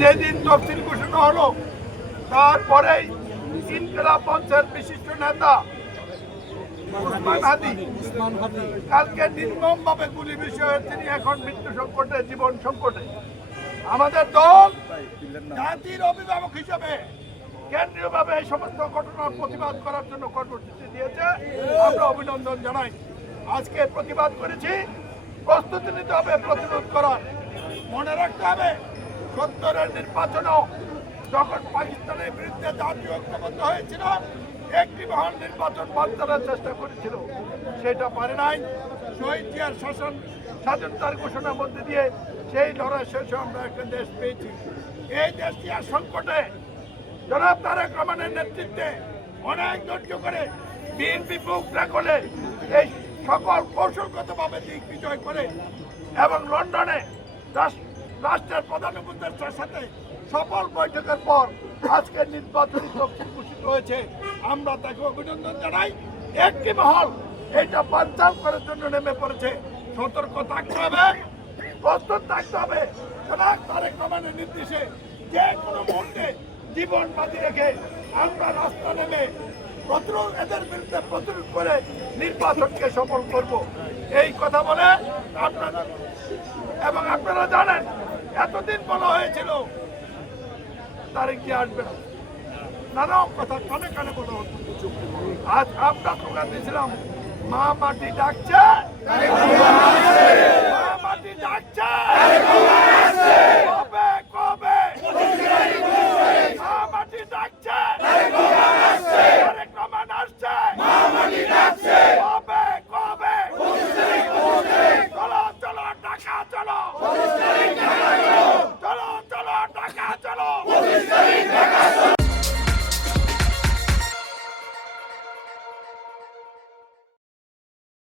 যেদিন তফসিল ঘোষণা হলো তারপরেই ইনকিলাব মঞ্চের বিশিষ্ট নেতা উসমান হাদি কালকে নির্মমভাবে গুলি বিষয়ে তিনি এখন মৃত্যু সংকটে, জীবন সংকটে। আমাদের দল জাতির অভিভাবক হিসেবে কেন্দ্রীয়ভাবে এই সমস্ত ঘটনার প্রতিবাদ করার জন্য কর্মসূচি দিয়েছে। আমরা অভিনন্দন জানাই। আজকে প্রতিবাদ করেছি, প্রস্তুতি নিতে হবে প্রতিরোধ করার। মনে রাখতে হবে ৭০-এর নির্বাচনেও যখন পাকিস্তানের বিরুদ্ধে জাতীয় ঐক্যবদ্ধ হয়েছিল, একটি মহান নির্বাচন বানচালের চেষ্টা করেছিল, সেটা পারে নাই। শহীদ জিয়ার শাসন স্বাধীনতার ঘোষণার মধ্যে দিয়ে সেই লড়াই শেষে আমরা একটা দেশ পেয়েছি। এই দেশটি আর সংকটে জনাব তারেক রহমানের নেতৃত্বে অনেক ধৈর্য করে বিএনপি মুখরা করে এই সকল কৌশলগতভাবে দিক বিজয় করে এবং লন্ডনে রাষ্ট্রের প্রধান উপদেষ্টার সাথে সফল বৈঠকের পর আজকে নির্বাচনী তফসিল ঘোষিত হয়েছে। আমরা তাকে অভিনন্দন জানাই। একটি মহল এটা বানচাল করার জন্য নেমে পড়েছে। সতর্ক থাকতে হবে, প্রস্তুত থাকতে হবে। জনাব তারেক রহমানের নির্দেশে যে কোনো মুহূর্তে জীবন বাজি রেখে আমরা রাস্তা নেমে এদের বিরুদ্ধে প্রতিরোধ করে নির্বাচনকে সফল করব, এই কথা বলে আপনারা এবং আপনারা জানেন এতদিন বলা হয়েছিল তারিখ দিয়ে আসবে না, নানা কথা কানে কানে বলা হতো। আজ আমরা স্লোগান দিয়েছিলাম, মা মাটি ডাকছে, মা মাটি ডাকছে।